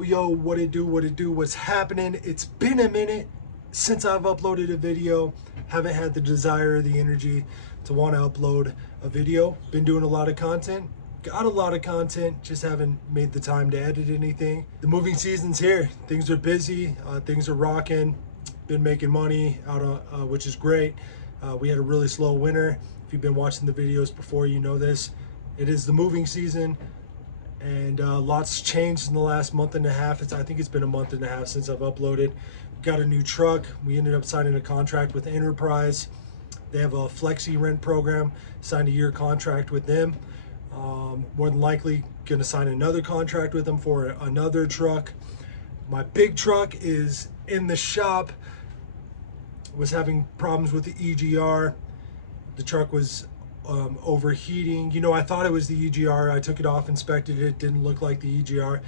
Yo, what it do, what's happening? It's been a minute since I've uploaded a video. Haven't had the desire or the energy to want to upload a video. Been doing a lot of content, got a lot of content, just haven't made the time to edit anything. The moving season's here. Things are busy, things are rocking. Been making money out on, which is great. We had a really slow winter. If you've been watching the videos before, you know this. It is the moving season. And lots changed in the last month and a half. I think it's been a month and a half since I've uploaded. Got a new truck. We ended up signing a contract with Enterprise. They have a flexi rent program. Signed a year contract with them. More than likely going to sign another contract with them for another truck. My big truck is in the shop. Was having problems with the EGR. The truck was overheating. You know, I thought it was the EGR. I took it off, inspected it. Didn't look like the EGR,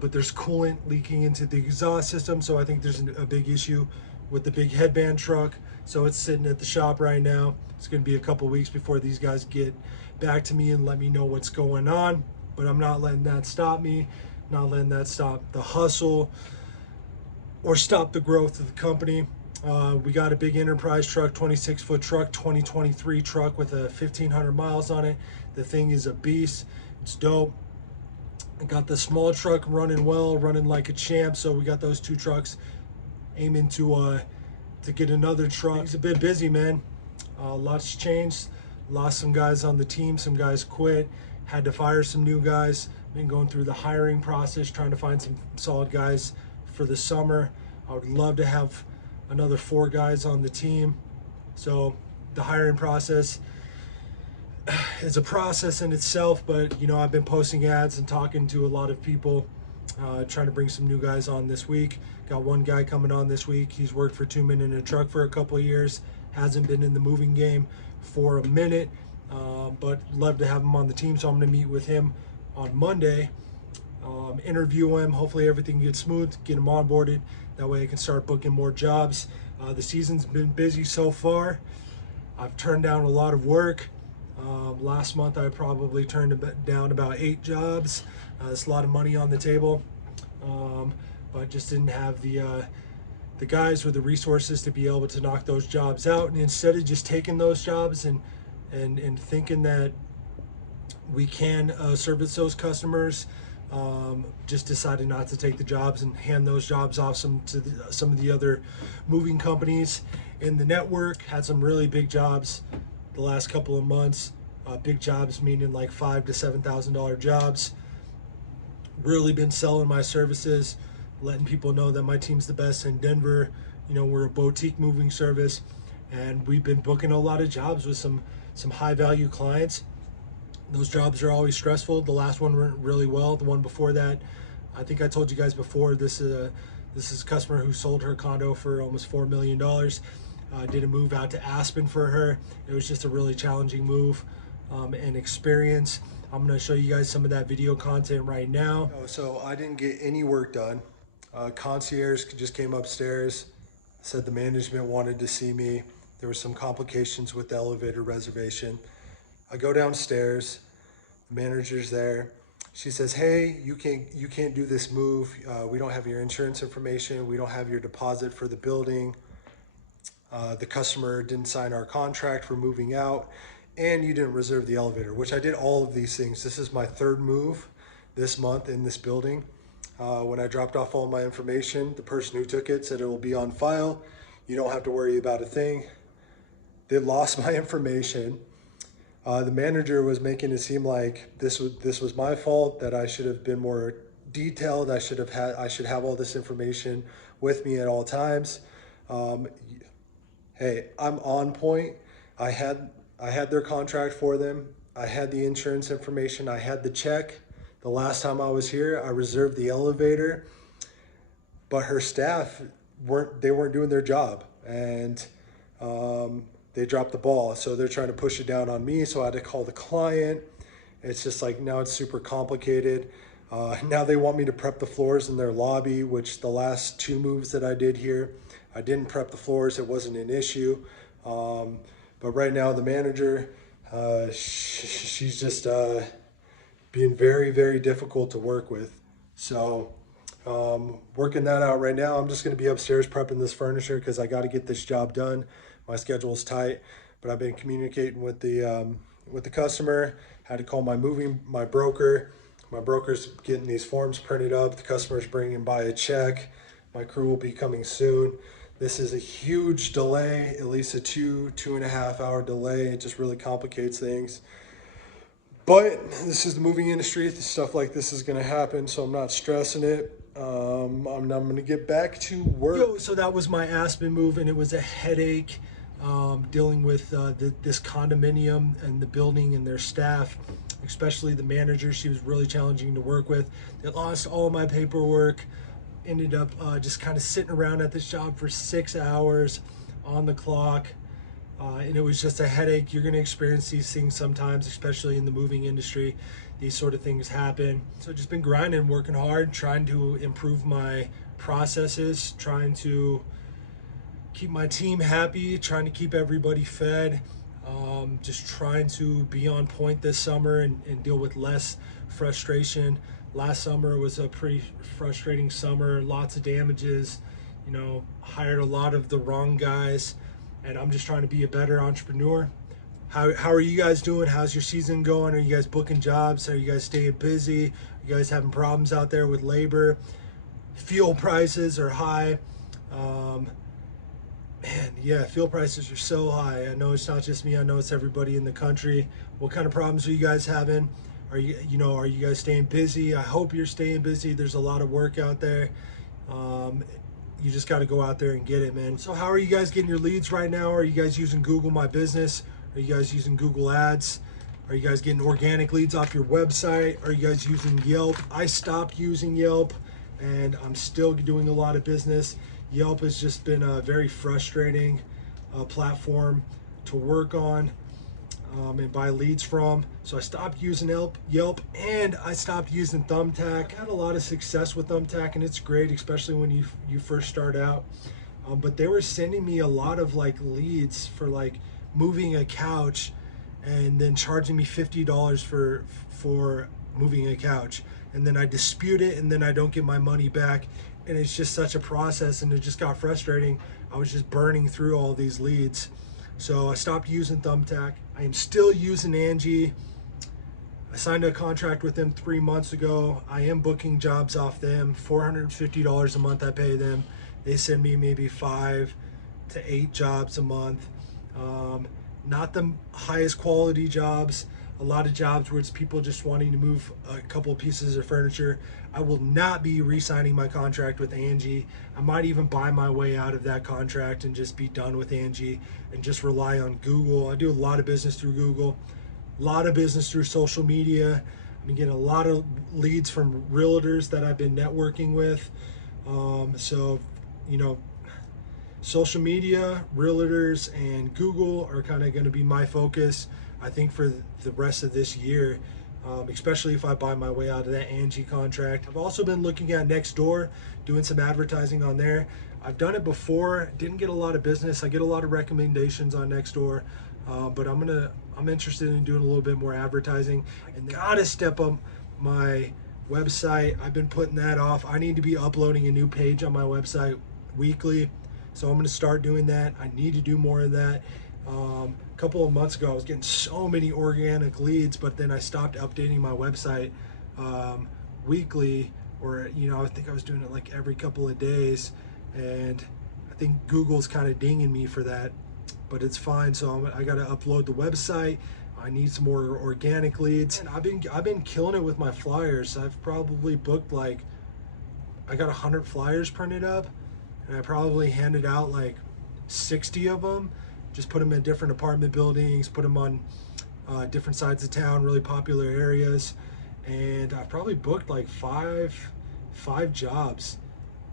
but there's coolant leaking into the exhaust system. So I think there's a big issue with the big headband truck. So it's sitting at the shop right now. It's going to be a couple weeks before these guys get back to me and let me know what's going on. But I'm not letting that stop me. Not letting that stop the hustle or stop the growth of the company. We got a big Enterprise truck, 26-foot truck, 2023 truck with 1,500 miles on it. The thing is a beast. It's dope. I got the small truck running well, running like a champ. So we got those two trucks. Aiming to get another truck. It's a bit busy, man. Lots changed. Lost some guys on the team. Some guys quit. Had to fire some new guys. Been going through the hiring process, trying to find some solid guys for the summer. I would love to have another 4 guys on the team. So the hiring process is a process in itself, but you know, I've been posting ads and talking to a lot of people, trying to bring some new guys on this week. Got one guy coming on this week. He's worked for 2 Men in a Truck for a couple of years, hasn't been in the moving game for a minute, but love to have him on the team. So I'm going to meet with him on Monday, interview him. Hopefully everything gets smooth, get him onboarded. That way I can start booking more jobs. The season's been busy so far. I've turned down a lot of work. Last month I probably turned down about 8 jobs. It's a lot of money on the table, but just didn't have the guys or the resources to be able to knock those jobs out. And instead of just taking those jobs and thinking that we can service those customers, just decided not to take the jobs and hand those jobs off some of the other moving companies in the network. Had some really big jobs the last couple of months. Big jobs meaning like $5,000 to $7,000 jobs. Really been selling my services, letting people know that my team's the best in Denver. You know, we're a boutique moving service, and we've been booking a lot of jobs with some high value clients. Those jobs are always stressful. The last one went really well. The one before that, I think I told you guys before, this is a customer who sold her condo for almost $4 million. Did a move out to Aspen for her. It was just a really challenging move and experience. I'm going to show you guys some of that video content right now. So I didn't get any work done. Concierge just came upstairs, said the management wanted to see me. There were some complications with the elevator reservation. I go downstairs, the manager's there. She says, hey, you can't do this move. We don't have your insurance information. We don't have your deposit for the building. The customer didn't sign our contract for moving out, and you didn't reserve the elevator, which I did all of these things. This is my 3rd move this month in this building. When I dropped off all my information, the person who took it said it will be on file. You don't have to worry about a thing. They lost my information. The manager was making it seem like this was my fault, that I should have been more detailed. I should have all this information with me at all times. Hey, I'm on point. I had their contract for them. I had the insurance information. I had the check. The last time I was here, I reserved the elevator, but her staff weren't doing their job, and they dropped the ball. So they're trying to push it down on me. So I had to call the client. It's just like, now it's super complicated. Now they want me to prep the floors in their lobby, which the last 2 moves that I did here, I didn't prep the floors. It wasn't an issue. But right now the manager, she's just being very, very difficult to work with. So Working that out right now. I'm just going to be upstairs prepping this furniture because I got to get this job done. My schedule's tight, but I've been communicating with the customer. Had to call my broker. My broker's getting these forms printed up. The customer's bringing by a check. My crew will be coming soon. This is a huge delay, at least a 2.5 hour delay. It just really complicates things. But this is the moving industry. Stuff like this is going to happen, so I'm not stressing it. I'm going to get back to work. Yo, so that was my Aspen move, and it was a headache dealing with this condominium and the building and their staff, especially the manager. She was really challenging to work with. They lost all of my paperwork. Ended up just kind of sitting around at this job for 6 hours on the clock. And it was just a headache. You're going to experience these things sometimes, especially in the moving industry. These sort of things happen. So just been grinding, working hard, trying to improve my processes, trying to keep my team happy, trying to keep everybody fed, just trying to be on point this summer and deal with less frustration. Last summer was a pretty frustrating summer, lots of damages, you know, hired a lot of the wrong guys. And I'm just trying to be a better entrepreneur. How are you guys doing? How's your season going? Are you guys booking jobs? Are you guys staying busy? Are you guys having problems out there with labor? Fuel prices are high. Man, yeah, fuel prices are so high. I know it's not just me. I know it's everybody in the country. What kind of problems are you guys having? Are you guys staying busy? I hope you're staying busy. There's a lot of work out there. You just got to go out there and get it, man. So how are you guys getting your leads right now? Are you guys using Google My Business? Are you guys using Google Ads? Are you guys getting organic leads off your website? Are you guys using Yelp? I stopped using Yelp and I'm still doing a lot of business. Yelp has just been a very frustrating platform to work on and buy leads from. So I stopped using Yelp and I stopped using Thumbtack. I had a lot of success with Thumbtack and it's great, especially when you first start out. But they were sending me a lot of like leads for like moving a couch and then charging me $50 for moving a couch. And then I dispute it and then I don't get my money back. And it's just such a process and it just got frustrating. I was just burning through all these leads. So I stopped using Thumbtack. I am still using Angie. I signed a contract with them 3 months ago. I am booking jobs off them. $450 a month I pay them. They send me maybe 5 to 8 jobs a month. Not the highest quality jobs. A lot of jobs where it's people just wanting to move a couple of pieces of furniture. I will not be re-signing my contract with Angie. I might even buy my way out of that contract and just be done with Angie and just rely on Google. I do a lot of business through Google, a lot of business through social media. I've been getting a lot of leads from realtors that I've been networking with. So, you know, social media, realtors, and Google are kind of going to be my focus, I think, for the rest of this year, especially if I buy my way out of that Angie contract. I've also been looking at Nextdoor, doing some advertising on there. I've done it before, didn't get a lot of business. I get a lot of recommendations on Nextdoor, but I'm interested in doing a little bit more advertising. And gotta step up my website. I've been putting that off. I need to be uploading a new page on my website weekly, so I'm going to start doing that. I need to do more of that. A couple of months ago I was getting so many organic leads, but then I stopped updating my website weekly, or I think I was doing it like every couple of days, and I think Google's kind of dinging me for that, but it's fine. So I got to upload the website. I need some more organic leads, and I've been killing it with my flyers. I've probably booked I got 100 flyers printed up, and I probably handed out like 60 of them. Just put them in different apartment buildings, put them on different sides of town, really popular areas. And I've probably booked like five jobs,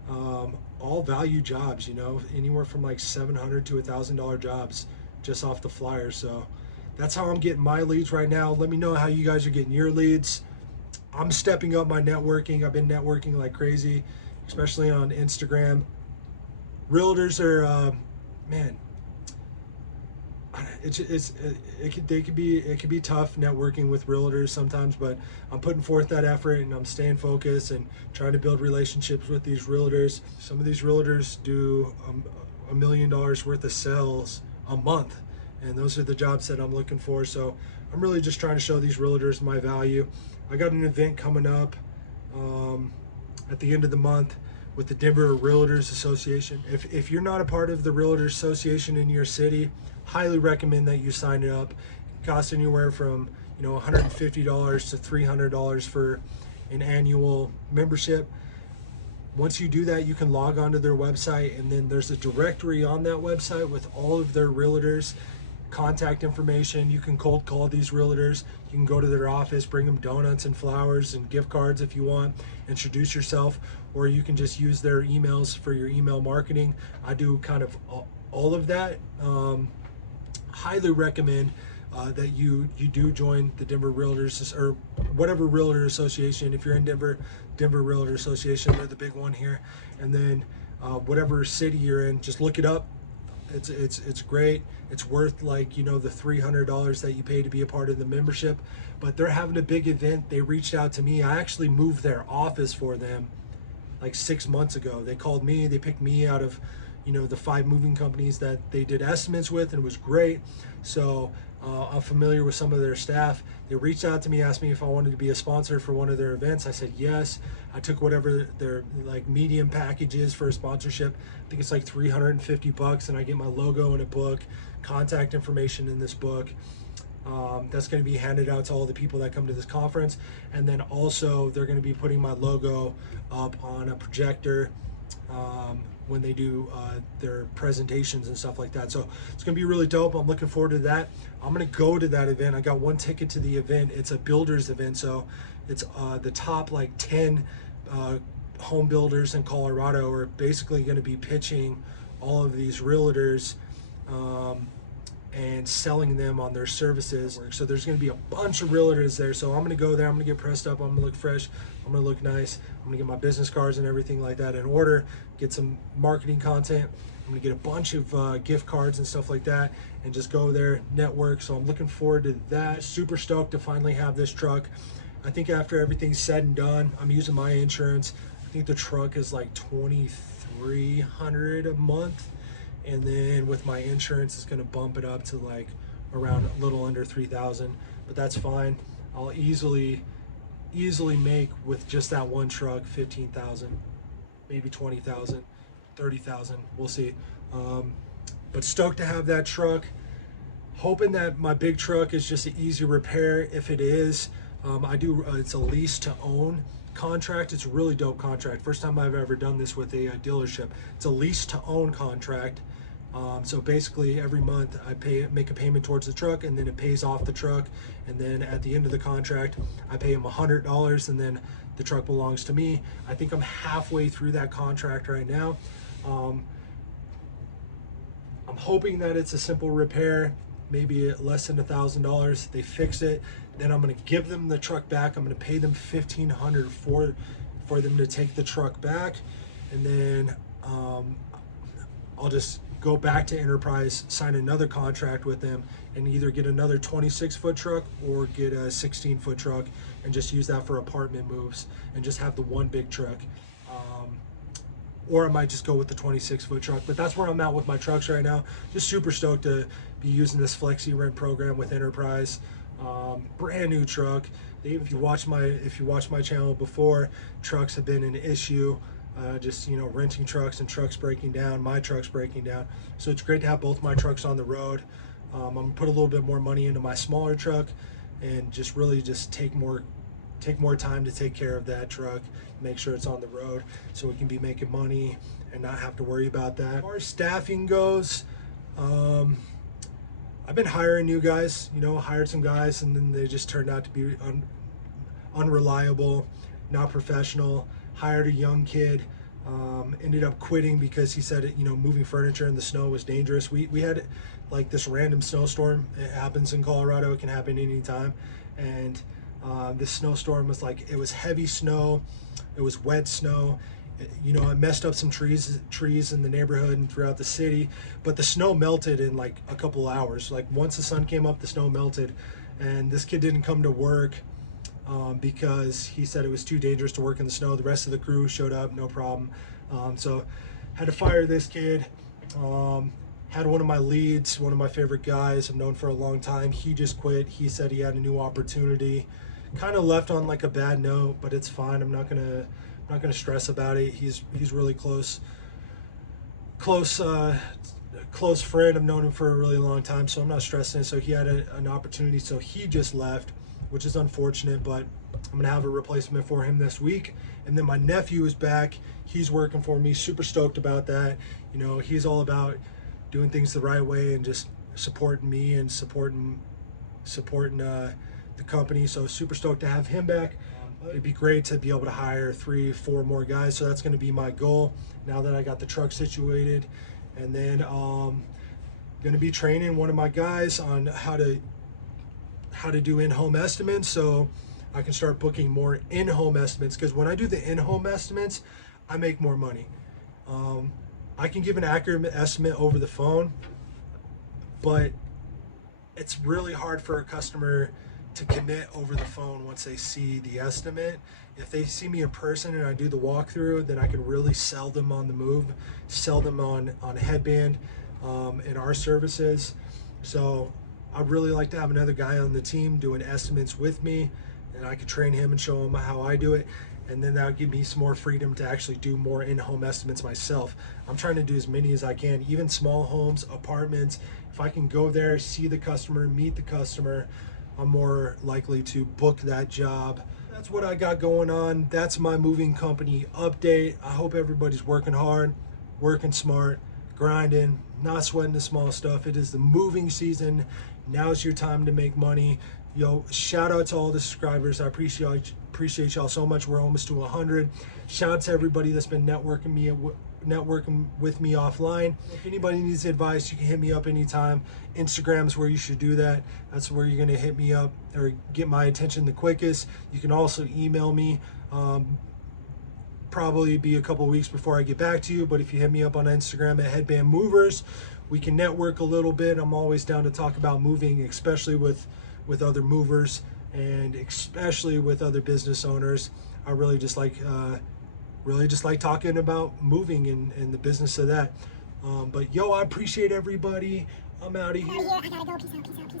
all value jobs, anywhere from like $700 to $1,000 jobs just off the flyer. So that's how I'm getting my leads right now. Let me know how you guys are getting your leads. I'm stepping up my networking. I've been networking like crazy, especially on Instagram. Realtors are, man, it could be tough networking with realtors sometimes, but I'm putting forth that effort and I'm staying focused and trying to build relationships with these realtors. Some of these realtors do $1 million worth of sales a month, and those are the jobs that I'm looking for. So I'm really just trying to show these realtors my value. I got an event coming up at the end of the month with the Denver Realtors Association. If you're not a part of the Realtors Association in your city, highly recommend that you sign up. It costs anywhere from $150 to $300 for an annual membership. Once you do that, you can log onto their website, and then there's a directory on that website with all of their realtors contact information. You can cold call these realtors. You can go to their office, bring them donuts and flowers and gift cards if you want, introduce yourself, or you can just use their emails for your email marketing. I do kind of all of that. Highly recommend that you do join the Denver Realtors or whatever realtor association. If you're in Denver Realtor Association, they're the big one here. And then whatever city you're in, just look it up. It's great. It's worth the $300 that you pay to be a part of the membership. But they're having a big event. They reached out to me. I actually moved their office for them like 6 months ago. They called me. They picked me out of the 5 moving companies that they did estimates with, and it was great. So I'm familiar with some of their staff. They reached out to me, asked me if I wanted to be a sponsor for one of their events. I said yes. I took whatever their medium package is for a sponsorship. I think it's like $350, and I get my logo in a book, contact information in this book. That's going to be handed out to all the people that come to this conference, and then also they're going to be putting my logo up on a projector when they do their presentations and stuff like that. So it's gonna be really dope. I'm looking forward to that. I'm gonna go to that event. I got one ticket to the event. It's a builders event, so it's the top 10 home builders in Colorado are basically gonna be pitching all of these realtors and selling them on their services. So there's going to be a bunch of realtors there. So I'm going to go there. I'm going to get pressed up. I'm going to look fresh. I'm going to look nice. I'm going to get my business cards and everything like that in order, get some marketing content. I'm going to get a bunch of gift cards and stuff like that and just go there, network. So I'm looking forward to that. Super stoked to finally have this truck. I think after everything's said and done, I'm using my insurance. I think the truck is like $2,300 a month. And then with my insurance, it's gonna bump it up to like around a little under 3,000, but that's fine. I'll easily make with just that one truck 15,000, maybe 20,000, 30,000. We'll see. But stoked to have that truck. Hoping that my big truck is just an easy repair. If it is, it's a lease to own contract. It's a really dope contract. First time I've ever done this with a dealership. It's a lease to own contract. So basically every month I make a payment towards the truck, and then it pays off the truck, and then at the end of the contract I pay him $100, and then the truck belongs to me. I think I'm halfway through that contract right now. I'm hoping that it's a simple repair, maybe less than $1,000. They fix it, then I'm going to give them the truck back. I'm going to pay them $1,500 for them to take the truck back, and then I'll just go back to Enterprise, sign another contract with them, and either get another 26-foot truck or get a 16-foot truck and just use that for apartment moves and just have the one big truck. Or I might just go with the 26-foot truck, but that's where I'm at with my trucks right now. Just super stoked to be using this Flexi Rent program with Enterprise. Brand new truck. If you watch my channel before, trucks have been an issue. Just renting trucks and trucks breaking down, my truck's breaking down. So it's great to have both my trucks on the road. I'm gonna put a little bit more money into my smaller truck and just really take more time to take care of that truck, make sure it's on the road so we can be making money and not have to worry about that. As far as staffing goes, I've been hiring new guys, hired some guys, and then they just turned out to be unreliable, not professional. Hired a young kid, ended up quitting because he said moving furniture in the snow was dangerous. We had like this random snowstorm. It happens in Colorado, it can happen anytime. And this snowstorm was it was heavy snow, it was wet snow, You know, I messed up some trees in the neighborhood and throughout the city, but the snow melted in like a couple hours. Like once the sun came up, the snow melted, and this kid didn't come to work because he said it was too dangerous to work in the snow. The rest of the crew showed up, no problem. So had to fire this kid. Had one of my leads, one of my favorite guys I've known for a long time. He just quit. He said he had a new opportunity. Kind of left on like a bad note, but it's fine. I'm not gonna stress about it. He's really close friend. I've known him for a really long time, so I'm not stressing it. So he had an opportunity, so he just left, which is unfortunate, but I'm gonna have a replacement for him this week. And then my nephew is back. He's working for me. Super stoked about that. You know, he's all about doing things the right way and just supporting me and supporting the company. So super stoked to have him back. It'd be great to be able to hire 3-4 more guys. So that's going to be my goal now that I got the truck situated. And then going to be training one of my guys on how to do in-home estimates, so I can start booking more in-home estimates, because when I do the in-home estimates, I make more money. I can give an accurate estimate over the phone, but it's really hard for a customer to commit over the phone once they see the estimate. If they see me in person and I do the walkthrough, then I can really sell them on the move, sell them on Headband and our services. So I'd really like to have another guy on the team doing estimates with me, and I could train him and show him how I do it. And then that would give me some more freedom to actually do more in-home estimates myself. I'm trying to do as many as I can, even small homes, apartments. If I can go there, see the customer, meet the customer, I'm more likely to book that job. That's what I got going on. That's my moving company update. I hope everybody's working hard, working smart, grinding, not sweating the small stuff. It is the moving season. Now's your time to make money. Yo, shout out to all the subscribers. I appreciate y'all so much. We're almost to 100. Shout out to everybody that's been networking with me offline. If anybody needs advice, you can hit me up anytime. Instagram's where you should do that. That's where you're gonna hit me up or get my attention the quickest. You can also email me. Probably be a couple weeks before I get back to you, but if you hit me up on Instagram at Headband Movers, we can network a little bit. I'm always down to talk about moving, especially with other movers and especially with other business owners. I really just like talking about moving and the business of that. But yo, I appreciate everybody. I'm out of here. I gotta go. Peace out.